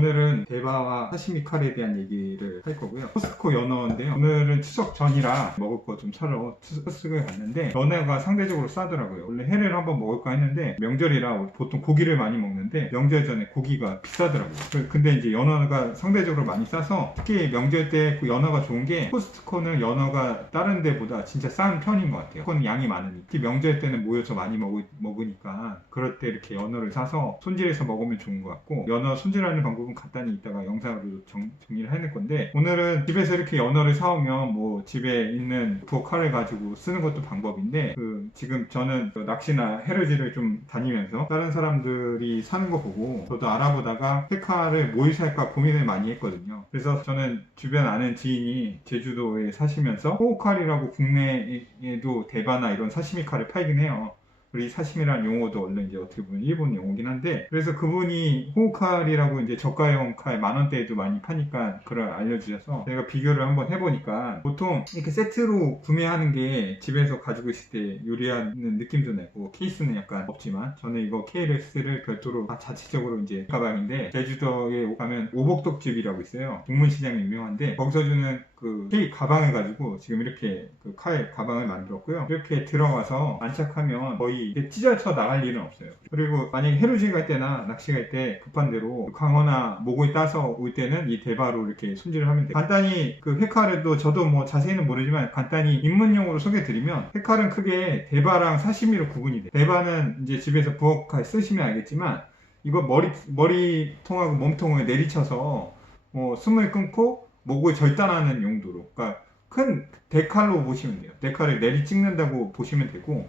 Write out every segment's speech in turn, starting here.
오늘은 대바와 사시미 칼에 대한 얘기를 할 거고요. 코스트코 연어인데요. 오늘은 추석 전이라 먹을 거 좀 사러 코스트코에 갔는데 연어가 상대적으로 싸더라고요. 원래 회를 한번 먹을까 했는데 명절이라 보통 고기를 많이 먹는데 명절 전에 고기가 비싸더라고요. 그- 근데 이제 연어가 상대적으로 많이 싸서 특히 명절 때그 연어가 좋은 게 코스트코는 연어가 다른 데보다 진짜 싼 편인 것 같아요. 그건 양이 많으니까. 특히 명절 때는 모여서 많이 먹, 먹으니까 그럴 때 이렇게 연어를 사서 손질해서 먹으면 좋은 것 같고 연어 손질하는 방법 은 간단히 이따가 영상으로 정, 정리를 해낼 건데 오늘은 집에서 이렇게 연어를 사오면 뭐 집에 있는 부엌칼을 가지고 쓰는 것도 방법인데 그 지금 저는 그 낚시나 해루지를 좀 다니면서 다른 사람들이 사는 거 보고 저도 알아보다가 회칼을 뭘 살까 고민을 많이 했거든요. 그래서 저는 주변 아는 지인이 제주도에 사시면서 호우칼이라고 국내에도 대바나 이런 사시미 칼을 팔긴 해요. 이 사시미라는 용어도 원래 이제 어떻게 보면 일본 용어긴 한데 그래서 그분이 호우칼이라고 이제 저가형 칼 만원대에도 많이 파니까 그걸 알려주셔서 제가 비교를 한번 해보니까 보통 이렇게 세트로 구매하는 게 집에서 가지고 있을 때 요리하는 느낌도 내고 케이스는 약간 없지만 저는 이거 KLS를 별도로 다 자체적으로 이제 가방인데 제주도에 가면 오복덕집이라고 있어요. 동문시장이 유명한데 거기서 주는 그 K 가방을 가지고 지금 이렇게 그 칼 가방을 만들었고요. 이렇게 들어가서 안착하면 거의 찢어져 나갈 일은 없어요. 그리고 만약에 해루질 갈 때나 낚시 갈 때 급한 대로 광어나 목을 따서 올 때는 이 대바로 이렇게 손질을 하면 돼요. 간단히 그 회칼에도 저도 뭐 자세히는 모르지만 간단히 입문용으로 소개드리면 회칼은 크게 대바랑 사시미로 구분이 돼요. 대바는 이제 집에서 부엌칼 쓰시면 알겠지만 이거 머리 머리통하고 몸통을 내리쳐서 뭐 숨을 끊고 목을 절단하는 용도로. 그러니까 큰 대칼로 보시면 돼요. 대칼을 내리 찍는다고 보시면 되고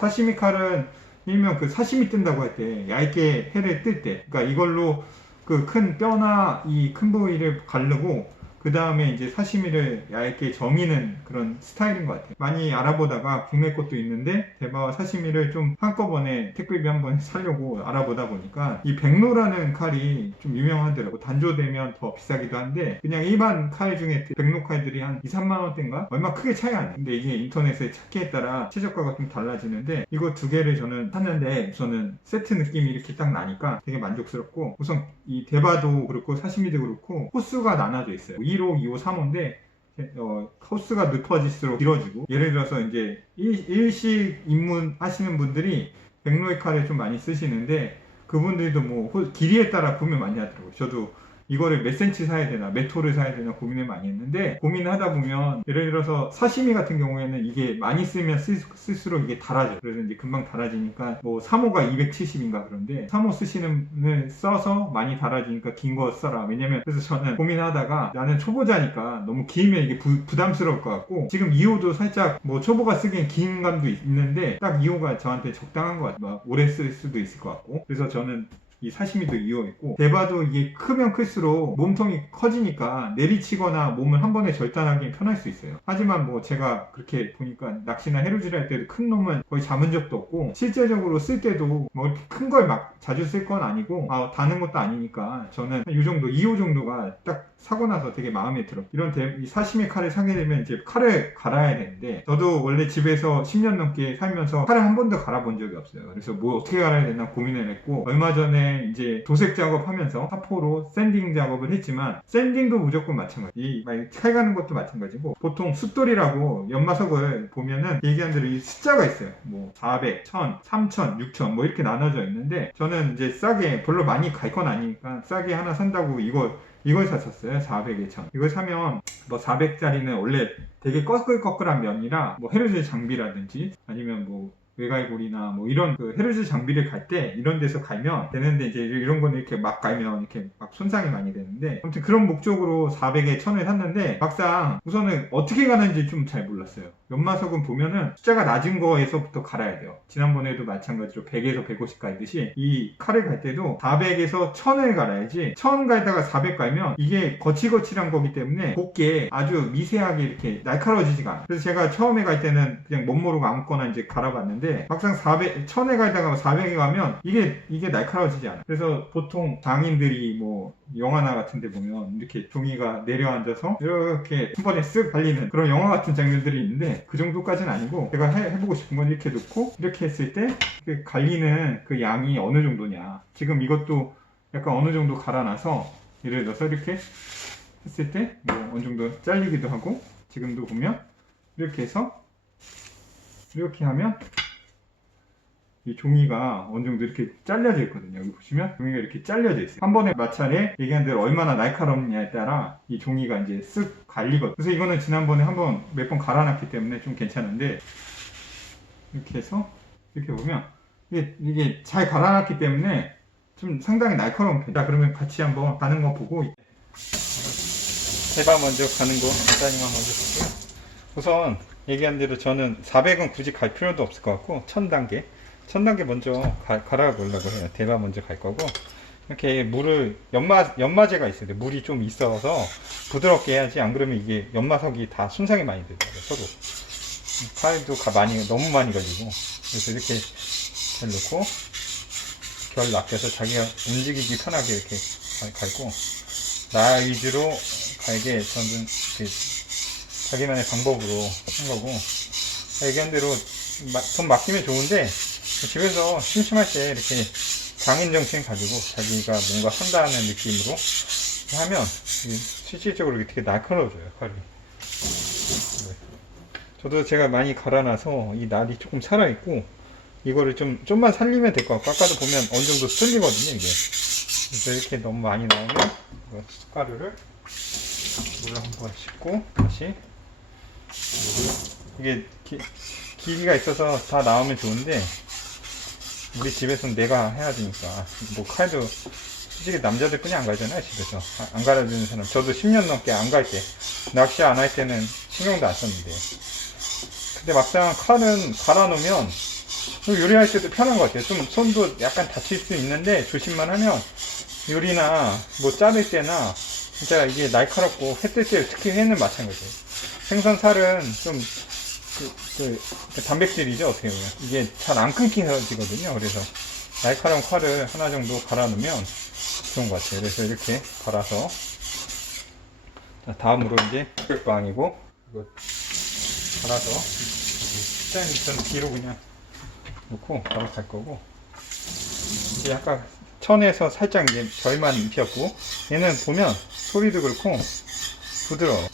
사시미 칼은 일명 그 사시미 뜬다고 할 때 얇게 회를 뜰 때. 그러니까 이걸로 그 큰 뼈나 이 큰 부위를 가르고 그 다음에 이제 사시미를 얇게 점이는 그런 스타일인 것 같아요. 많이 알아보다가 국내 것도 있는데 대바와 사시미를 좀 한꺼번에 택배비 한번 사려고 알아보다 보니까 이 백로라는 칼이 좀 유명하더라고. 단조되면 더 비싸기도 한데 그냥 일반 칼 중에 백로 칼들이 한 2, 3만 원대인가? 얼마 크게 차이 안 나요. 근데 이게 인터넷에 찾기에 따라 최저가가 좀 달라지는데 이거 두 개를 저는 샀는데 우선은 세트 느낌이 이렇게 딱 나니까 되게 만족스럽고 우선 이 대바도 그렇고 사시미도 그렇고 호수가 나눠져 있어요. 1호, 2호, 3호인데 어, 호수가 높아질수록 길어지고 예를 들어서 이제 일, 일식 입문 하시는 분들이 백로의 칼을 좀 많이 쓰시는데 그분들도 뭐 호- 길이에 따라 구매 많이 하더라고요. 저도 이거를 몇 센치 사야 되나, 몇 호를 사야 되나 고민을 많이 했는데 고민을 하다 보면 예를 들어서 사시미 같은 경우에는 이게 많이 쓰면 쓸, 쓸수록 이게 달아져요. 그래서 이제 금방 달아지니까 뭐 3호가 270인가 그런데 3호 쓰시는 을 써서 많이 달아지니까 긴 거 써라. 왜냐면 그래서 저는 고민하다가 나는 초보자니까 너무 길면 이게 부, 부담스러울 것 같고 지금 2호도 살짝 뭐 초보가 쓰기엔 긴 감도 있는데 딱 2호가 저한테 적당한 것 같아요. 막 오래 쓸 수도 있을 것 같고 그래서 저는 이 사시미도 이용했고 대바도 이게 크면 클수록 몸통이 커지니까 내리치거나 몸을 한 번에 절단하기엔 편할 수 있어요. 하지만 뭐 제가 그렇게 보니까 낚시나 해루질 할 때도 큰 놈은 거의 잡은 적도 없고 실제적으로 쓸 때도 뭐 이렇게 큰 걸 막 자주 쓸 건 아니고 아, 다는 것도 아니니까 저는 이 정도 2호 정도가 딱 사고 나서 되게 마음에 들어 이런 대, 이 사시미 칼을 사게 되면 이제 칼을 갈아야 되는데 저도 원래 집에서 10년 넘게 살면서 칼을 한 번도 갈아본 적이 없어요. 그래서 뭐 어떻게 갈아야 되나 고민을 했고 얼마 전에 이제 도색 작업하면서 사포로 샌딩 작업을 했지만 샌딩도 무조건 마찬가지 이칼 가는 것도 마찬가지고 보통 숫돌이라고 연마석을 보면은 얘기한 대로 이 숫자가 있어요 뭐 400, 1000, 3000, 6000 뭐 이렇게 나눠져 있는데 저는 이제 싸게 별로 많이 갈 건 아니니까 싸게 하나 산다고 이거 이걸 샀었어요. 400에 1000. 이걸 사면 뭐 400짜리는 원래 되게 꺼끌꺼끌한 면이라 뭐 헤르즈 장비라든지 아니면 뭐 외갈고리나 뭐 이런 그 헤르즈 장비를 갈 때 이런 데서 갈면 되는데 이제 이런 거는 이렇게 막 갈면 이렇게 막 손상이 많이 되는데 아무튼 그런 목적으로 400에 1000을 샀는데 막상 우선은 어떻게 가는지 좀 잘 몰랐어요. 연마석은 보면은 숫자가 낮은 거에서부터 갈아야 돼요. 지난번에도 마찬가지로 100에서 150 갈듯이 이 칼을 갈 때도 400에서 1000을 갈아야지 1000 갈다가 400 갈면 이게 거칠거칠한 거기 때문에 곱게 아주 미세하게 이렇게 날카로워지지가 않아요. 그래서 제가 처음에 갈 때는 그냥 못 모르고 아무거나 이제 갈아봤는데 막상 400, 1000에 갈다가 400에 가면 이게 이게 날카로워지지 않아요. 그래서 보통 장인들이 뭐 영화나 같은 데 보면 이렇게 종이가 내려앉아서 이렇게 한 번에 쓱 갈리는 그런 영화 같은 장면들이 있는데 그 정도까지는 아니고 제가 해, 해보고 싶은 건 이렇게 놓고 이렇게 했을 때그 갈리는 그 양이 어느 정도냐 지금 이것도 약간 어느 정도 갈아놔서 예를 들어서 이렇게 했을 때 뭐 어느 정도 잘리기도 하고 지금도 보면 이렇게 해서 이렇게 하면 이 종이가 어느 정도 이렇게 잘려져 있거든요. 여기 보시면 종이가 이렇게 잘려져 있어요. 한 번에 마찰에 얘기한 대로 얼마나 날카롭냐에 따라 이 종이가 이제 쓱 갈리거든요. 그래서 이거는 지난번에 한번 몇 번 갈아놨기 때문에 좀 괜찮은데 이렇게 해서 이렇게 보면 이게, 이게 잘 갈아놨기 때문에 좀 상당히 날카로운 편이에요. 자, 그러면 같이 한번 가는 거 보고 제가 먼저 가는 거 사장님만 먼저 볼게요. 우선 얘기한 대로 저는 400은 굳이 갈 필요도 없을 것 같고 1000단계 1000단계 먼저 가, 갈아 보려고 해요. 대바 먼저 갈 거고 이렇게 물을 연마 연마제가 있어요. 물이 좀 있어서 부드럽게 해야지 안 그러면 이게 연마석이 다 손상이 많이 되더라고요. 서로 칼도 가- 많이 너무 많이 걸리고 그래서 이렇게 잘 놓고 결 낚여서 자기가 움직이기 편하게 이렇게 갈- 갈고 나 위주로 갈게 저는 자기만의 방법으로 한 거고 얘기한 대로 마- 돈 맡기면 좋은데 집에서 심심할 때 이렇게 장인 정신 가지고 자기가 뭔가 한다는 느낌으로 하면 실질적으로 되게 날카로워져요 칼이 네. 저도 제가 많이 갈아놔서 이 날이 조금 살아있고 이거를 좀 좀만 살리면 될 것 같고 아까도 보면 어느 정도 쓸리거든요 이게 그래서 이렇게 너무 많이 나오면 숟가루를 물을 한번 씻고 다시 이게 기, 기기가 있어서 다 나오면 좋은데 우리 집에서는 내가 해야 되니까. 뭐 칼도 솔직히 남자들 뿐이 안 갈잖아요 집에서. 아, 안 갈아주는 사람. 저도 10년 넘게 안갈때 낚시 안 할 때는 신경도 안 썼는데. 근데 막상 칼은 갈아놓으면 요리할 때도 편한 것 같아요. 좀 손도 약간 다칠 수 있는데 조심만 하면 요리나 뭐 자를 때나 진짜 이게 날카롭고 회뜰때 특히 회는 마찬가지예요. 생선 살은 좀 그, 그, 그 단백질이죠 어떻게 보면. 이게 잘 안 끊기거든요. 그래서 날카로운 칼을 하나 정도 갈아놓으면 좋은 것 같아요. 그래서 이렇게 갈아서 자, 다음으로 이제 거 아니고 이거 갈아서 일단 저는 뒤로 그냥 놓고 바로 갈 거고. 이제 아까 천에서 살짝 이제 결만 입혔고 얘는 보면 소리도 그렇고 부드러워.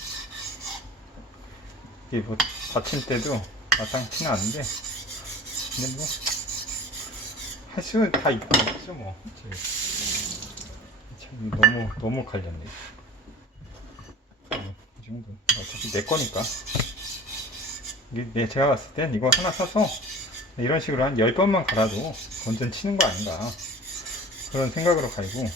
이게 뭐 받침대도 마땅치는 않은데 근데 뭐 할 수는 다 있고 있죠 뭐. 참 너무 너무 갈렸네 음, 이 정도. 어차피 내 거니까. 이게 내 제가 봤을 땐 이거 하나 사서 이런 식으로 한 10번만 갈아도 건전 치는 거 아닌가. 그런 생각으로 갈고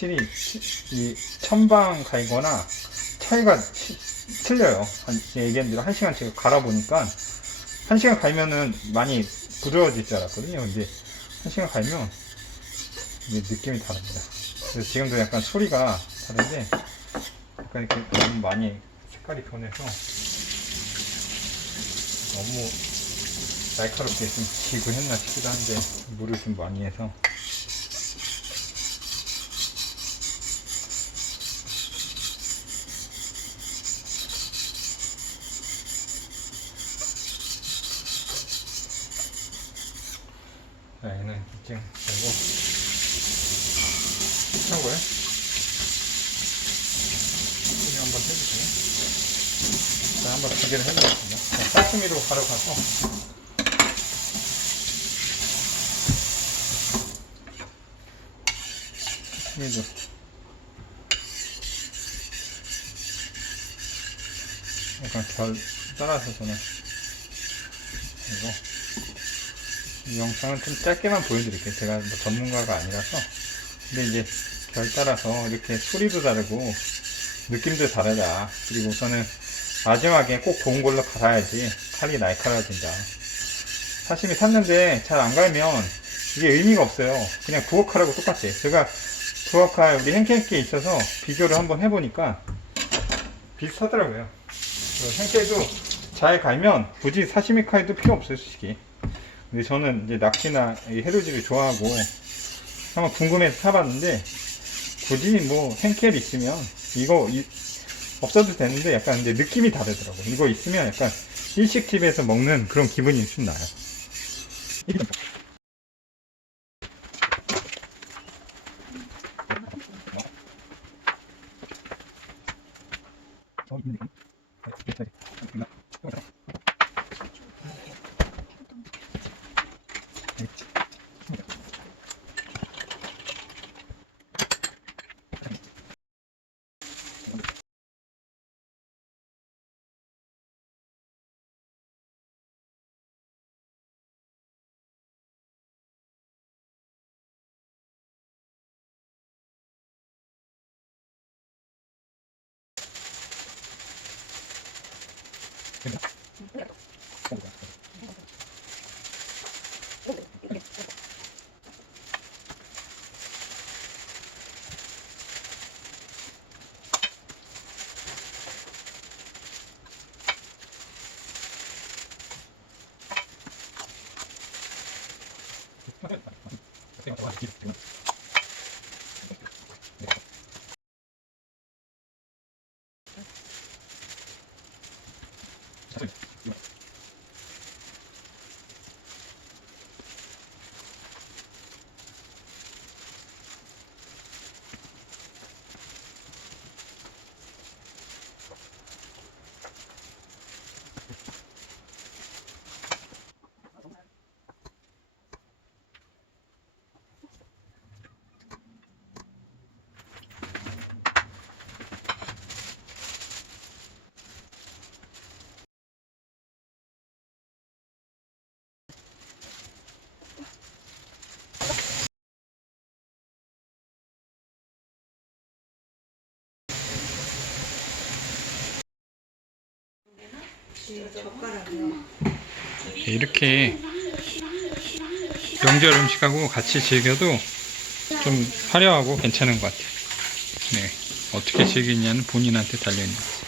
확실히 이 천방 갈거나 차이가 치- 틀려요. 한, 제가 얘기한 대로 한 시간씩 갈아보니까 한 시간 갈면은 많이 부드러워질 줄 알았거든요. 근데 한 시간 갈면 이게 느낌이 다릅니다. 그래서 지금도 약간 소리가 다른데 약간 이렇게 너무 많이 색깔이 변해서 너무 날카롭게 좀 지고 했나 싶기도 한데 물을 좀 많이 해서 자, 얘는 이제 되고 시청고요. 소리 한번 해주세요. 자, 한번 기계를 해보겠습니다. 자, 사스미로 바로 가서 사스미도 약간 결 따라서 저는 이거 이 영상은 좀 짧게만 보여드릴게요. 제가 뭐 전문가가 아니라서. 근데 이제 결 따라서 이렇게 소리도 다르고 느낌도 다르다. 그리고 우선은 마지막에 꼭 좋은 걸로 갈아야지 칼이 날카로워진다. 사심이 샀는데 잘 안 갈면 이게 의미가 없어요. 그냥 부엌 칼하고 똑같아요. 제가 부엌 칼 우리 henkel에 있어서 비교를 한번 해보니까 비슷하더라고요. henkel도 잘 갈면 굳이 사시미 칼도 필요 없어요, 솔직히. 근데 저는 이제 낚시나 이 해루질을 좋아하고 한번 궁금해서 사봤는데 굳이 뭐 henkel 있으면 이거 이 없어도 되는데 약간 이제 느낌이 다르더라고요. 이거 있으면 약간 일식집에서 먹는 그런 기분이 좀 나요. Good night. 이렇게 명절 음식하고 같이 즐겨도 좀 화려하고 괜찮은 것 같아요. 네. 어떻게 즐기냐는 본인한테 달려있는 거죠.